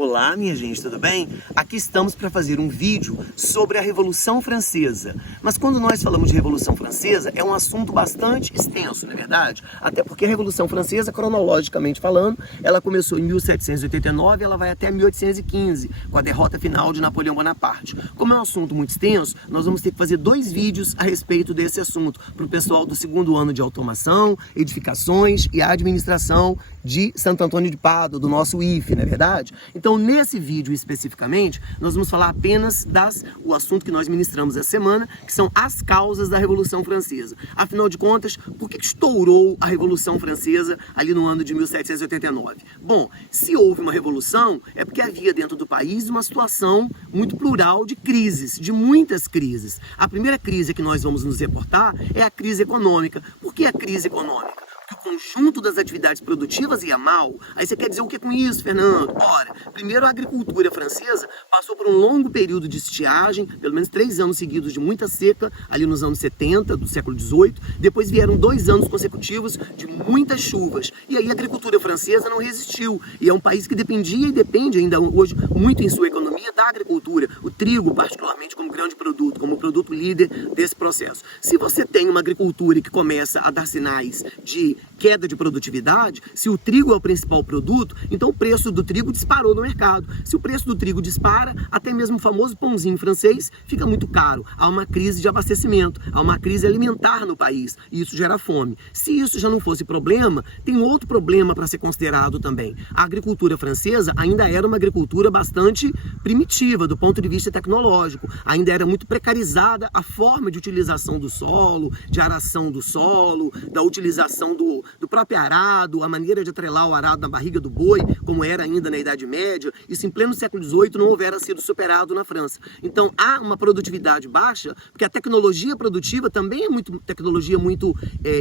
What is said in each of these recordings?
Olá, minha gente, tudo bem? Aqui estamos para fazer um vídeo sobre a Revolução Francesa. Mas quando nós falamos de Revolução Francesa, é um assunto bastante extenso, não é verdade? Até porque a Revolução Francesa, cronologicamente falando, ela começou em 1789 e ela vai até 1815, com a derrota final de Napoleão Bonaparte. Como é um assunto muito extenso, nós vamos ter que fazer 2 vídeos a respeito desse assunto, para o pessoal do 2º ano de automação, edificações e administração de Santo Antônio de Pádua, do nosso IFE, não é verdade? Então, nesse vídeo especificamente, nós vamos falar apenas o assunto que nós ministramos essa semana, que são as causas da Revolução Francesa. Afinal de contas, por que estourou a Revolução Francesa ali no ano de 1789? Bom, se houve uma revolução, é porque havia dentro do país uma situação muito plural de crises, de muitas crises. A primeira crise que nós vamos nos reportar é a crise econômica. Por que a crise econômica? Que o conjunto das atividades produtivas ia mal. Aí você quer dizer o que com isso, Fernando? Ora, primeiro a agricultura francesa passou por um longo período de estiagem, pelo menos 3 anos seguidos de muita seca, ali nos anos 70 do século XVIII. Depois vieram 2 anos consecutivos de muitas chuvas. E aí a agricultura francesa não resistiu. E é um país que dependia e depende ainda hoje muito em sua economia da agricultura. O trigo, particularmente, como grande produto, como produto líder desse processo. Se você tem uma agricultura que começa a dar sinais de queda de produtividade, se o trigo é o principal produto, então o preço do trigo disparou no mercado. Se o preço do trigo dispara, até mesmo o famoso pãozinho francês fica muito caro. Há uma crise de abastecimento, há uma crise alimentar no país, e isso gera fome. Se isso já não fosse problema, tem outro problema para ser considerado também. A agricultura francesa ainda era uma agricultura bastante primitiva do ponto de vista tecnológico, ainda era muito precarizada a forma de utilização do solo, de aração do solo, da utilização do próprio arado, a maneira de atrelar o arado na barriga do boi, como era ainda na Idade Média. Isso em pleno século XVIII não houvera sido superado na França. Então há uma produtividade baixa, porque a tecnologia produtiva também é tecnologia muito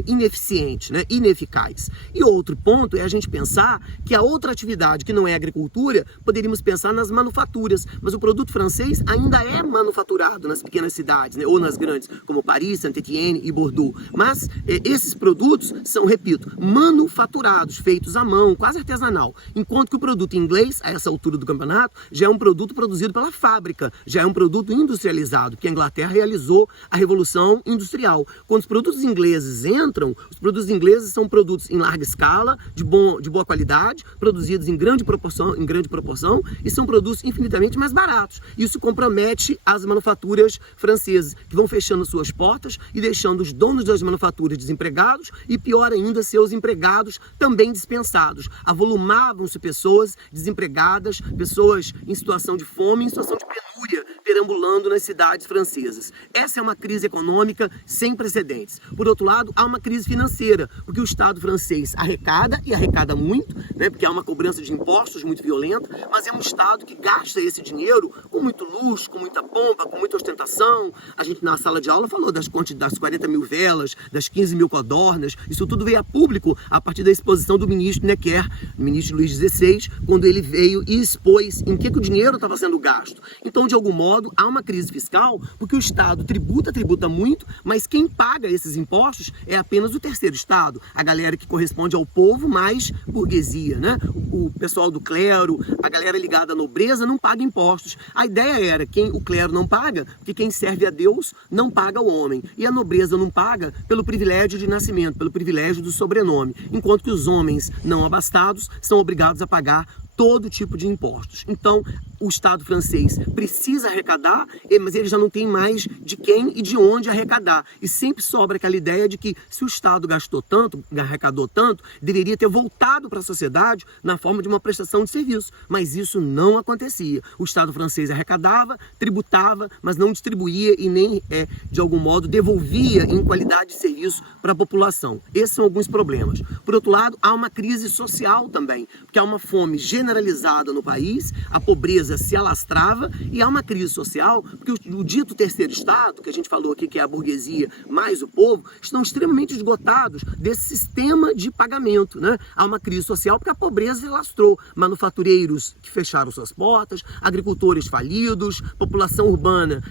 ineficiente, né? Ineficaz. E outro ponto é a gente pensar que a outra atividade que não é agricultura, poderíamos pensar nas manufaturas, mas o produto francês ainda é manufaturado nas pequenas cidades, né? Ou nas grandes, como Paris, Saint-Étienne e Bordeaux. Mas esses produtos são, repito, manufaturados, feitos à mão, quase artesanal. Enquanto que o produto inglês, a essa altura do campeonato, já é um produto produzido pela fábrica, já é um produto industrializado, porque a Inglaterra realizou a Revolução Industrial. Quando os produtos ingleses entram, os produtos ingleses são produtos em larga escala, de boa qualidade, produzidos em grande proporção, e são produtos infinitamente mais baratos. Isso compromete as manufaturas francesas, que vão fechando suas portas e deixando os donos das manufaturas desempregados e, pior ainda, seus empregados também dispensados. Avolumavam-se pessoas desempregadas, pessoas em situação de fome, em situação de penúria, perambulando nas cidades francesas. Essa é uma crise econômica sem precedentes. Por outro lado, há uma crise financeira, porque o Estado francês arrecada, e arrecada muito, né, porque há uma cobrança de impostos muito violenta, mas é um Estado que gasta esse dinheiro com muito luxo, com muita pompa, com muita ostentação. A gente na sala de aula falou das 40 mil velas, das 15 mil codornas. Isso tudo veio a público a partir da exposição do ministro Necker, ministro Luís XVI, quando ele veio e expôs em que o dinheiro estava sendo gasto. Então, de algum modo, há uma crise fiscal, porque o Estado tributa muito, mas quem paga esses impostos é apenas o terceiro Estado, a galera que corresponde ao povo mais burguesia, né? O pessoal do clero, a galera ligada à nobreza não paga impostos. A ideia era que o clero não paga, porque quem serve a Deus não paga o homem, e a nobreza não paga pelo privilégio de nascimento, pelo privilégio do sobrenome, enquanto que os homens não abastados são obrigados a pagar todo tipo de impostos. Então, o Estado francês precisa arrecadar, mas ele já não tem mais de quem e de onde arrecadar. E sempre sobra aquela ideia de que se o Estado gastou tanto, arrecadou tanto, deveria ter voltado para a sociedade na forma de uma prestação de serviço. Mas isso não acontecia. O Estado francês arrecadava, tributava, mas não distribuía e nem, de algum modo, devolvia em qualidade de serviço para a população. Esses são alguns problemas. Por outro lado, há uma crise social também, porque há uma fome generalizada no país, a pobreza se alastrava e há uma crise social, porque o dito terceiro Estado, que a gente falou aqui que é a burguesia mais o povo, estão extremamente esgotados desse sistema de pagamento, né? Há uma crise social porque a pobreza se alastrou, manufatureiros que fecharam suas portas, agricultores falidos, população urbana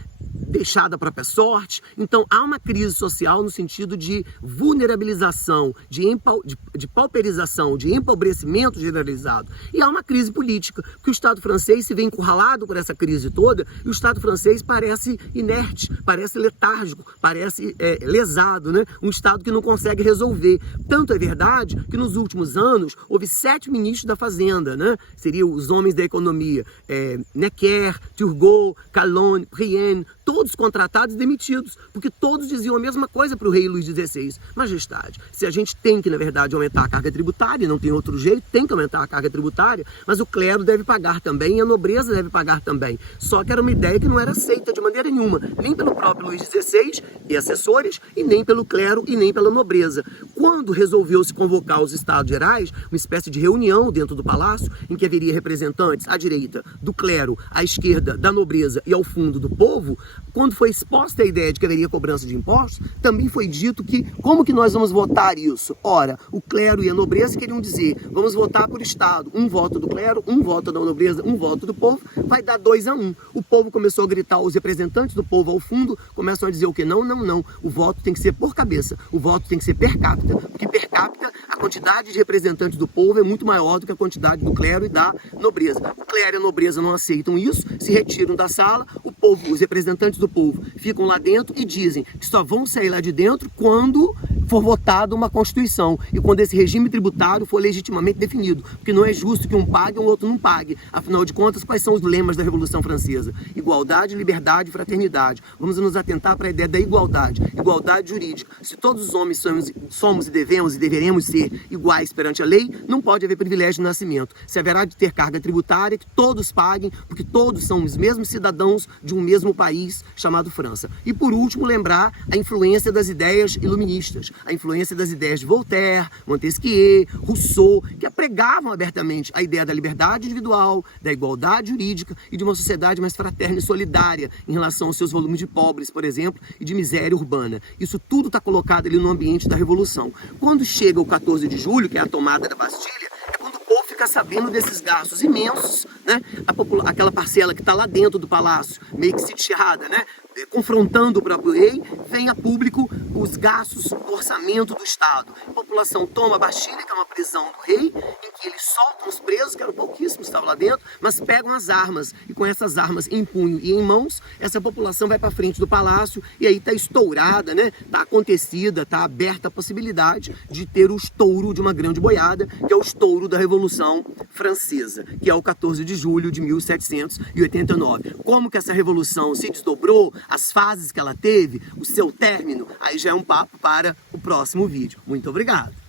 deixada à própria sorte. Então há uma crise social no sentido de vulnerabilização, de pauperização, de empobrecimento generalizado. E há uma crise política, porque o Estado francês se vê encurralado por essa crise toda e o Estado francês parece inerte, parece letárgico, parece lesado, né? Um Estado que não consegue resolver. Tanto é verdade que nos últimos anos houve 7 ministros da Fazenda, né? Seriam os homens da economia, Necker, Turgot, Calonne, Brienne, todos contratados e demitidos, porque todos diziam a mesma coisa para o rei Luís XVI. Majestade, se a gente tem que, na verdade, aumentar a carga tributária, não tem outro jeito, tem que aumentar a carga tributária, mas o clero deve pagar também e a nobreza deve pagar também. Só que era uma ideia que não era aceita de maneira nenhuma, nem pelo próprio Luís XVI e assessores, e nem pelo clero e nem pela nobreza. Quando resolveu-se convocar os Estados Gerais, uma espécie de reunião dentro do palácio, em que haveria representantes à direita do clero, à esquerda da nobreza e ao fundo do povo, quando foi exposta a ideia de que haveria cobrança de impostos, também foi dito que, como que nós vamos votar isso? Ora, o clero e a nobreza queriam dizer, vamos votar por Estado, um voto do clero, um voto da nobreza, um voto do povo, vai dar 2-1. O povo começou a gritar, os representantes do povo ao fundo começam a dizer o que? Não, não, não, o voto tem que ser por cabeça, o voto tem que ser per capita, porque per capita a quantidade de representantes do povo é muito maior do que a quantidade do clero e da nobreza. O clero e a nobreza não aceitam isso, se retiram da sala, o povo, os representantes do povo ficam lá dentro e dizem que só vão sair lá de dentro quando for votada uma Constituição e quando esse regime tributário for legitimamente definido, porque não é justo que um pague e o outro não pague. Afinal de contas, quais são os lemas da Revolução Francesa? Igualdade, liberdade e fraternidade. Vamos nos atentar para a ideia da igualdade, igualdade jurídica. Se todos os homens somos e devemos e deveremos ser iguais perante a lei, não pode haver privilégio de nascimento. Se haverá de ter carga tributária, que todos paguem, porque todos são os mesmos cidadãos de um mesmo país chamado França. E por último, lembrar a influência das ideias iluministas, a influência das ideias de Voltaire, Montesquieu, Rousseau, que pregavam abertamente a ideia da liberdade individual, da igualdade jurídica e de uma sociedade mais fraterna e solidária em relação aos seus volumes de pobres, por exemplo, e de miséria urbana. Isso tudo está colocado ali no ambiente da Revolução. Quando chega o 14 de julho, que é a tomada da Bastilha, é quando o povo fica sabendo desses gastos imensos, né? Aquela parcela que está lá dentro do palácio, meio que sitiada, né? Confrontando o próprio rei, vem a público os gastos, o orçamento do Estado. A população toma a Bastilha, que é uma prisão do rei, em que eles soltam os presos, que eram pouquíssimos que estavam lá dentro, mas pegam as armas, e com essas armas em punho e em mãos, essa população vai para frente do palácio, e aí está estourada, né? Está acontecida, está aberta a possibilidade de ter o estouro de uma grande boiada, que é o estouro da Revolução Francesa, que é o 14 de julho de 1789. Como que essa revolução se desdobrou, as fases que ela teve, o seu término, aí já é um papo para o próximo vídeo. Muito obrigado!